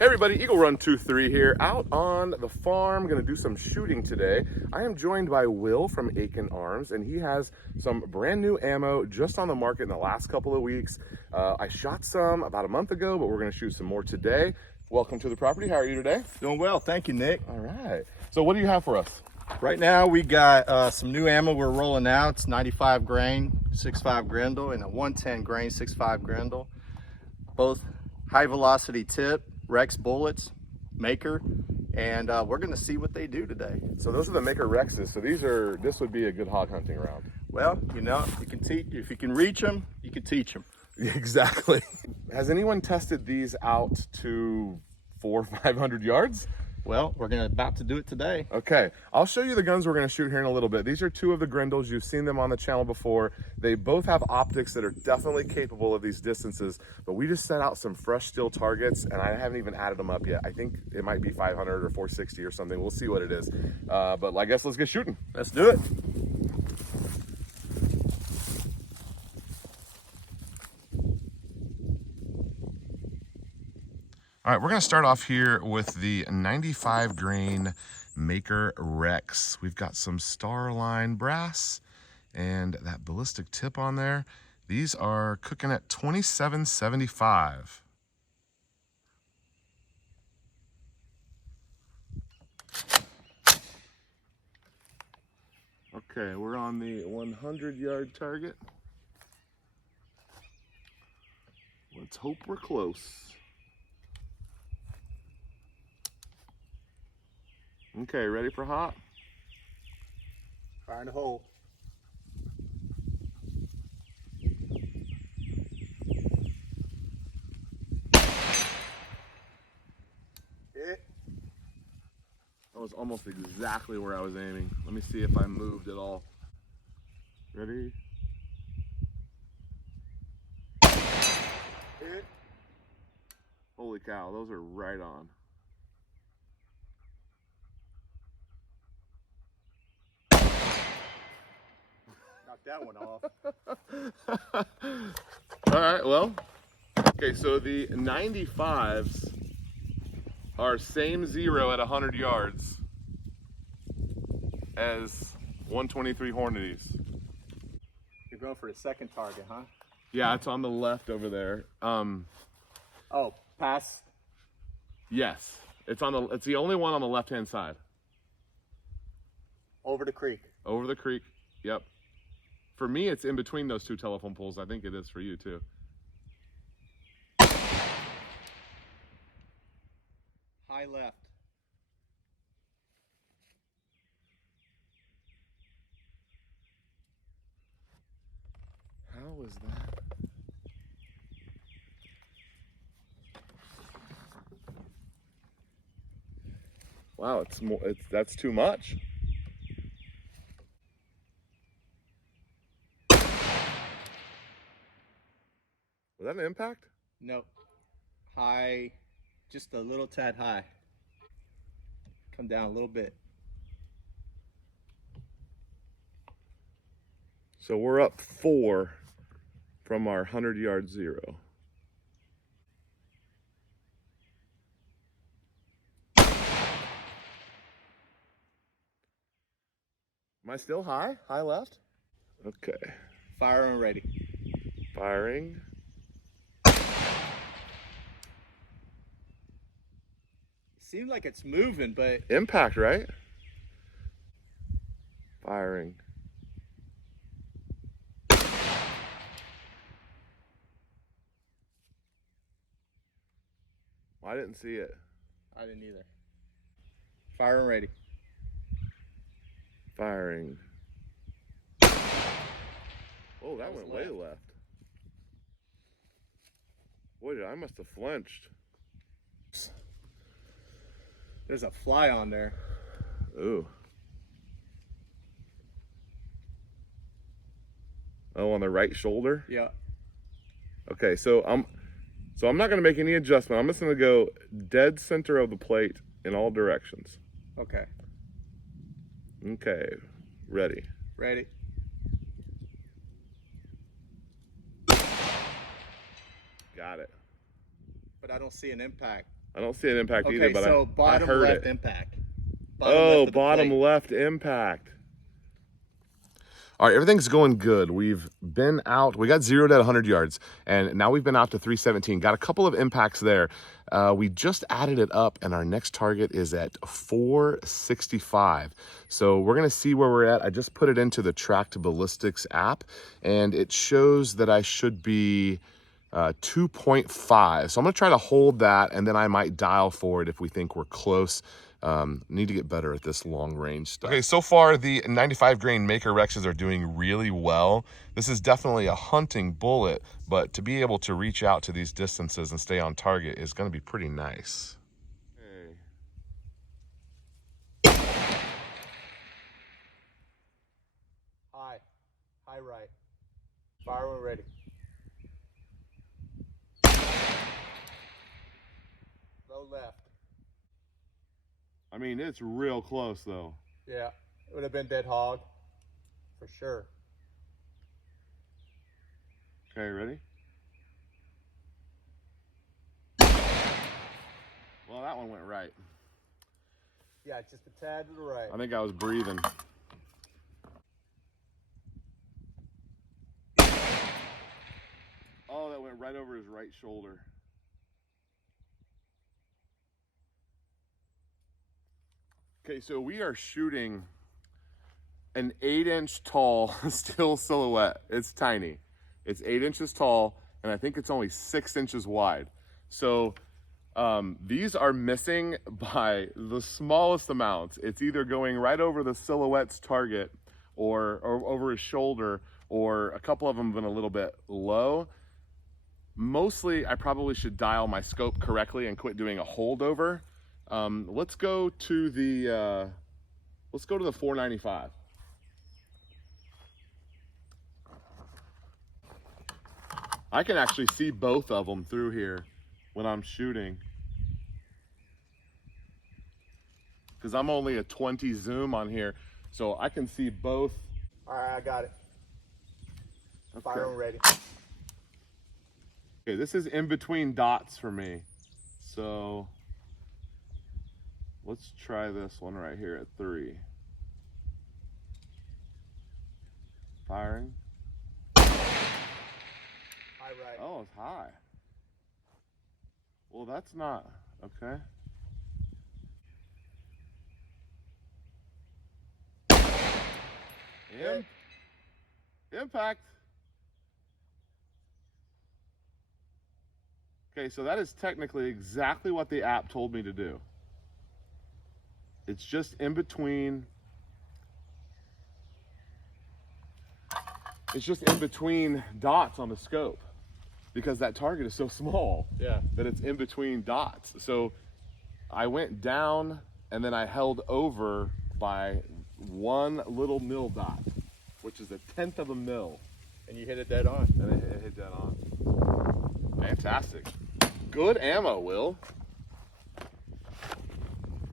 Hey everybody, Eagle Run 23 here, out on the farm, gonna do some shooting today. I am joined by Will from Aitken Arms, and he has some brand new ammo just on the market in the last couple of weeks. I shot some about a month ago, but we're gonna shoot some more today. Welcome to the property. How are you today? Doing well, thank you, Nick. All right. So what do you have for us? Right now we got some new ammo we're rolling out. It's 95 grain 6.5 Grendel and a 110 grain 6.5 Grendel. Both high velocity tip, Rex bullets, Maker, and we're gonna see what they do today. So those are the Maker Rexes. So this would be a good hog hunting round. Well, you know, you can teach, if you can reach them, you can teach them. Exactly. Has anyone tested these out to 400 or 500 yards? Well, we're about to do it today. Okay, I'll show you the guns we're going to shoot here in a little bit. These are two of the Grendels. You've seen them on the channel before. They both have optics that are definitely capable of these distances, but we just set out some fresh steel targets, and I haven't even added them up yet. I think it might be 500 or 460 or something. We'll see what it is. But I guess let's get shooting. Let's do it. All right, we're gonna start off here with the 95 grain Maker Rex. We've got some Starline brass and that ballistic tip on there. These are cooking at 27.75. Okay, we're on the 100-yard target. Let's hope we're close. Okay, ready for hot? Fire in the hole. Hit. That was almost exactly where I was aiming. Let me see if I moved at all. Ready? Hit. Holy cow, those are right on. Knock that one off. All right, well, okay, so the 95s are same zero at 100 yards as 123 Hornadies. You're going for the second target, huh? Yeah, it's on the left over there. Oh, pass. Yes, it's the only one on the left-hand side. Over the creek. Over the creek, yep. For me, it's in between those two telephone poles. I think it is for you too. High left. How is that? Wow, that's too much. Was that an impact? Nope. High, just a little tad high. Come down a little bit. So we're up 4 from our 100-yard zero. Am I still high? High left? Okay. Fire and ready. Firing. Seems like it's moving, but Impact, right? Firing. I didn't see it. I didn't either. Fire and ready. Firing. Oh, that went way left. Boy, I must have flinched. There's a fly on there. Ooh. Oh, on the right shoulder? Yeah. Okay, so I'm not gonna make any adjustment. I'm just gonna go dead center of the plate in all directions. Okay. Okay, ready. Ready. Got it. But I don't see an impact. I don't see an impact Okay, either, but so I bottom heard left it. impact. Bottom left impact. All right, everything's going good. We've been out. We got zeroed at 100 yards, and now we've been out to 317. Got a couple of impacts there. We just added it up, and our next target is at 465. So we're going to see where we're at. I just put it into the Tracked Ballistics app, and it shows that I should be 2.5. So I'm going to try to hold that, and then I might dial for it if we think we're close. Need to get better at this long range stuff. Okay, so far the 95 grain Maker Rexes are doing really well. This is definitely a hunting bullet, but to be able to reach out to these distances and stay on target is going to be pretty nice. Okay. High right. Fire when ready. Low left. I mean, it's real close though. Yeah, it would have been dead hog, for sure. Okay, ready? Well, that one went right. Yeah, just a tad to the right. I think I was breathing. Oh, that went right over his right shoulder. Okay, so we are shooting an 8-inch tall steel silhouette. It's tiny. It's 8 inches tall, and I think it's only 6 inches wide. So these are missing by the smallest amounts. It's either going right over the silhouette's target or over his shoulder, or a couple of them have been a little bit low. Mostly, I probably should dial my scope correctly and quit doing a holdover. Let's go to the 495. I can actually see both of them through here when I'm shooting, because I'm only a 20 zoom on here, so I can see both. All right, I got it. Okay. Fire when ready. Okay, this is in between dots for me, so let's try this one right here at 3. Firing. High right. Oh, it's high. Well, that's not okay. Impact. Okay, so that is technically exactly what the app told me to do. It's just in between. It's just in between dots on the scope, because that target is so small. Yeah. That it's in between dots. So I went down and then I held over by one little mil dot, which is 1/10 of a mil. And you hit it dead on. And it hit dead on. Fantastic. Good ammo, Will.